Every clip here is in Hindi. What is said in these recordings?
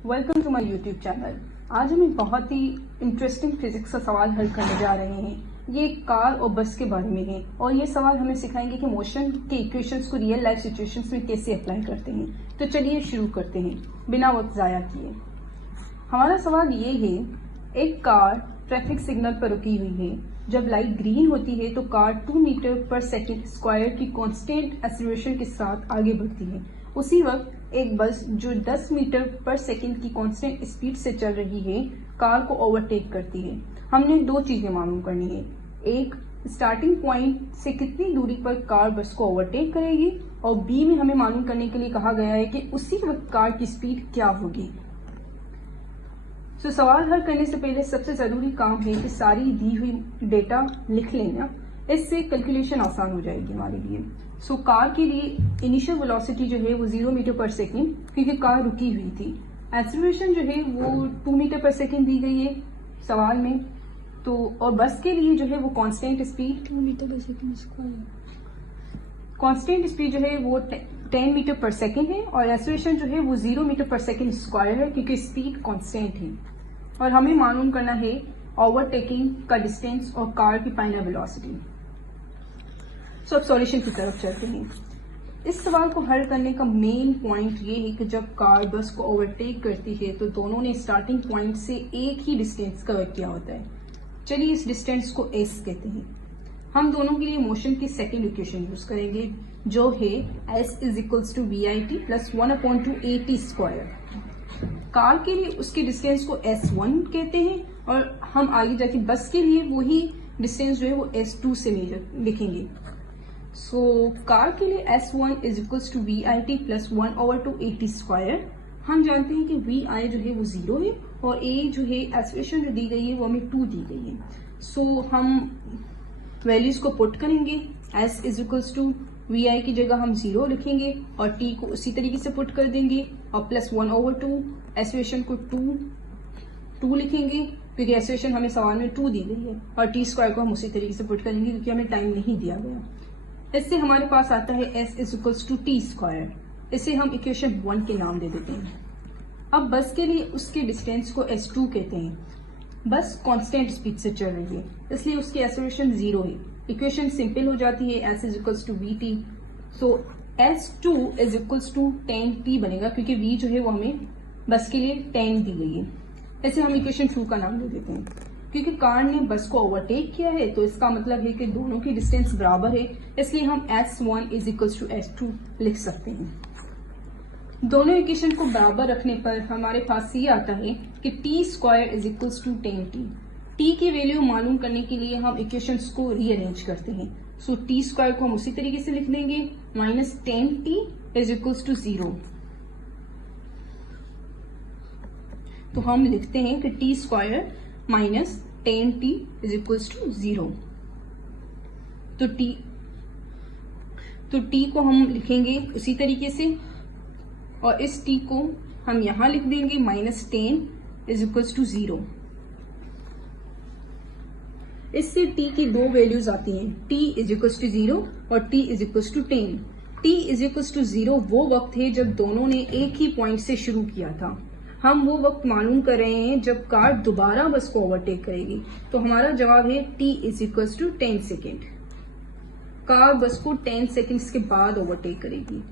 Welcome to my YouTube channel. आज हम एक बहुत ही इंटरेस्टिंग फिजिक्स का सवाल हल करने जा रहे हैं। ये कार और बस के बारे में है और ये सवाल हमें सिखाएंगे कि मोशन के इक्वेशंस को रियल लाइफ सिचुएशंस में कैसे अप्लाई करते हैं। तो चलिए शुरू करते हैं बिना वक्त जाया किए। हमारा सवाल ये है, एक कार ट्रैफिक सिग्नल पर रुकी हुई है। जब लाइट ग्रीन होती है तो कार 2 मीटर पर सेकेंड स्क्वायर की कांस्टेंट एक्सीलरेशन के साथ आगे बढ़ती है। उसी वक्त एक बस जो 10 मीटर पर सेकेंड की कांस्टेंट स्पीड से चल रही है कार को ओवरटेक करती है। हमने दो चीजें मालूम करनी है, एक स्टार्टिंग पॉइंट से कितनी दूरी पर कार बस को ओवरटेक करेगी और बी में हमें मालूम करने के लिए कहा गया है कि उसी वक्त कार की स्पीड क्या होगी। तो सवाल हल करने से पहले सबसे जरूरी काम है कि सारी दी हुई डेटा लिख लेना, इससे कैलकुलेशन आसान हो जाएगी हमारे लिए। सो कार के लिए इनिशियल वेलोसिटी जो है वो 0 मीटर पर सेकेंड, क्योंकि कार रुकी हुई थी। एक्सीलरेशन जो है वो 2 मीटर पर सेकेंड दी गई है सवाल में। तो और बस के लिए जो है वो कांस्टेंट स्पीड 2 मीटर पर सेकेंड स्क्वायर, कांस्टेंट स्पीड जो है वो 10 मीटर पर सेकेंड है और एक्सीलरेशन जो है वो 0 मीटर पर सेकेंड स्क्वायर है, क्योंकि स्पीड कांस्टेंट है। और हमें मालूम करना है ओवरटेकिंग का डिस्टेंस और कार की फाइनल वेलोसिटी। सो अब सॉल्यूशन की तरफ चलते हैं। इस सवाल को हल करने का मेन पॉइंट ये है कि जब कार बस को ओवरटेक करती है तो दोनों ने स्टार्टिंग पॉइंट से एक ही डिस्टेंस कवर किया होता है। चलिए इस डिस्टेंस को एस कहते हैं। हम दोनों के लिए मोशन की सेकेंड इक्वेशन यूज करेंगे जो है S is equals to V I T plus 1/2 AT square. Car के लिए उसके डिस्टेंस को S1 कहते हैं और हम आगे जाके बस के लिए वही डिस्टेंस जो है वो S2 से मेजर लिखेंगे। सो कार के लिए S1 is equals to V I T plus 1/2 AT square. हम जानते हैं कि वी आई जो है वो 0 है और ए जो है एक्सीलरेशन जो दी गई है वो हमें 2 दी गई है। सो हम वैल्यूज को पुट करेंगे। S is equals to V I की जगह हम 0 लिखेंगे और t को उसी तरीके से पुट कर देंगे और प्लस 1/2 एक्सीलरेशन को 2 लिखेंगे, क्योंकि एक्सीलरेशन हमें सवाल में 2 दी गई है और टी स्क्वायर को हम उसी तरीके से पुट करेंगे क्योंकि हमें टाइम नहीं दिया गया। इससे हमारे पास आता है s is equals to T square. इसे हम इक्वेशन 1 के नाम दे देते हैं। अब बस के लिए उसके डिस्टेंस को S2 कहते हैं। बस कांस्टेंट स्पीड से चल रही है इसलिए उसकी एक्सीलरेशन 0 है। इक्वेशन सिंपल हो जाती है, s is equals to V T. So S2 is equals to 10t बनेगा, क्योंकि v जो है वो हमें बस के लिए 10 दी गई है। ऐसे हम इक्वेशन 2 का नाम दे देते हैं। क्योंकि कार ने बस को ओवरटेक किया है तो इसका मतलब है कि दोनों की डिस्टेंस बराबर है, इसलिए हम S1 is equals to S2 लिख सकते हैं। दोनों इक्वेशन को बराबर रखने पर हमारे पास ये आता है कि T square is equals to 10t। टी की वैल्यू मालूम करने के लिए हम इक्वेशंस को रीअरेंज करते हैं। सो टी स्क्वायर को हम उसी तरीके से लिख देंगे, minus 10t is equals to 0। तो हम लिखते हैं कि T square minus 10t is equals to 0। तो t को हम लिखेंगे उसी तरीके से और इस t को हम यहां लिख देंगे, माइनस 10 इज इक्वल्स टू 0। इससे t की दो वैल्यूज आती हैं, t इज इक्वल्स टू 0 और t is equals to 10। t is equals to 0 वो वक्त है जब दोनों ने एक ही पॉइंट से शुरू किया था। हम वो वक्त मालूम कर रहे हैं जब कार दोबारा बस को ओवरटेक करेगी। तो हमारा जवाब है t is equals to 10 second. Car bus को 10 सेकेंड्स के बाद ओवरटेक करेगी।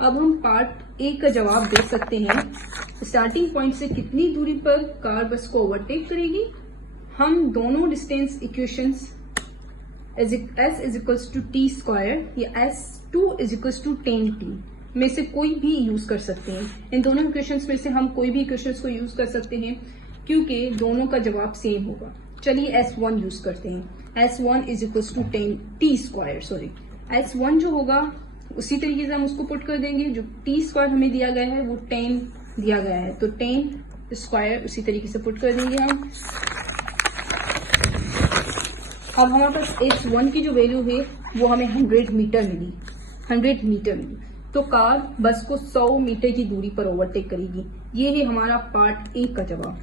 अब हम पार्ट ए का जवाब दे सकते हैं। स्टार्टिंग पॉइंट से कितनी दूरी पर कार बस को ओवरटेक करेगी। हम दोनों distance equations s is equals to T square या S2 is equals to 10t में से कोई भी यूज कर सकते हैं। इन दोनों इक्वेशंस में से हम कोई भी इक्वेशंस को यूज कर सकते हैं क्योंकि दोनों का जवाब सेम होगा। चलिए S1 यूज करते हैं। S1 is equals to 10t square, sorry S1 जो होगा उसी तरीके से हम उसको पुट कर देंगे। जो t स्क्वायर हमें दिया गया है वो 10 दिया गया है, तो 10 स्क्वायर उसी तरीके से पुट कर देंगे हम। अब हमारे पास S1 की जो वैल्यू है वो हमें 100 मीटर मिली। तो कार बस को 100 मीटर की दूरी पर ओवरटेक करेगी। ये है हमारा पार्ट ए का जवाब।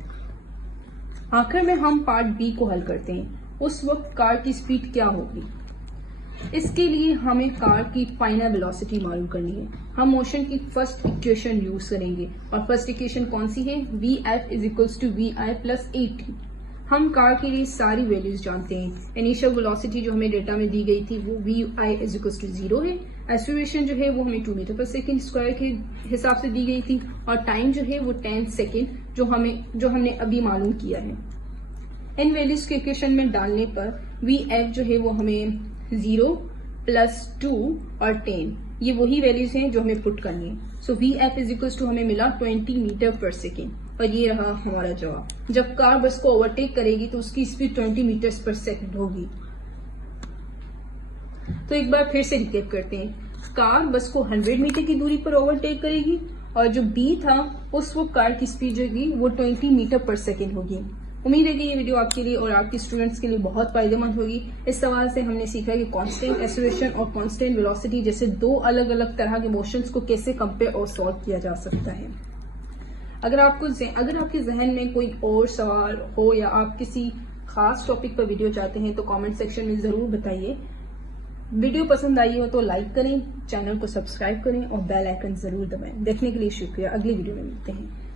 आखिर में हम पार्ट बी को हल करते हैं। उस वक्त कार की स्पीड क्या होगी। इसके लिए हमें कार की फाइनल वेलोसिटी मालूम करनी है। हम मोशन की फर्स्ट इक्वेशन यूज करेंगे और फर्स्ट इक्वेशन कौन सी है, Vf is equals to Vi plus 80। हम कार के लिए सारी वैल्यूज जानते हैं। इनिशियल वेलोसिटी जो हमें डेटा में दी गई थी वो Vi इज इक्वल्स टू 0 है। एक्सेलरेशन जो है वो हमें 2 मीटर पर सेकेंड स्क्वायर के हिसाब से दी गई थी और टाइम जो है वो 10 सेकेंड जो हमने अभी मालूम किया है। इन वैल्यूज के इक्वेशन में डालने पर Vf जो है वो हमें 0 प्लस 2 और 10 ये वही वैल्यूज हैं जो हमें पुट करनी है। सो Vf इज इक्वल्स टू हमें मिला 20 मीटर पर सेकेंड और ये रहा हमारा जवाब। जब कार बस को ओवरटेक करेगी तो उसकी स्पीड 20 मीटर पर सेकेंड होगी। तो एक बार फिर से रिकेप करते हैं। कार बस को 100 मीटर की दूरी पर ओवरटेक करेगी और जो बी था उस वक्त कार की स्पीड जो होगी वो 20 मीटर पर सेकेंड होगी। उम्मीद है कि ये वीडियो आपके लिए और आपके स्टूडेंट्स के लिए बहुत फायदेमंद होगी। इस सवाल से हमने सीखा कि कांस्टेंट एक्सेलरेशन और कांस्टेंट वेलोसिटी जैसे दो अलग अलग तरह के मोशंस को कैसे कंपेयर और सॉल्व किया जा सकता है। अगर आपके जहन में कोई और सवाल हो या आप किसी खास टॉपिक पर वीडियो चाहते हैं तो कमेंट सेक्शन में जरूर बताइए। वीडियो पसंद आई हो तो लाइक करें, चैनल को सब्सक्राइब करें और बेल आइकन जरूर दबाएं। देखने के लिए शुक्रिया। अगली वीडियो में मिलते हैं।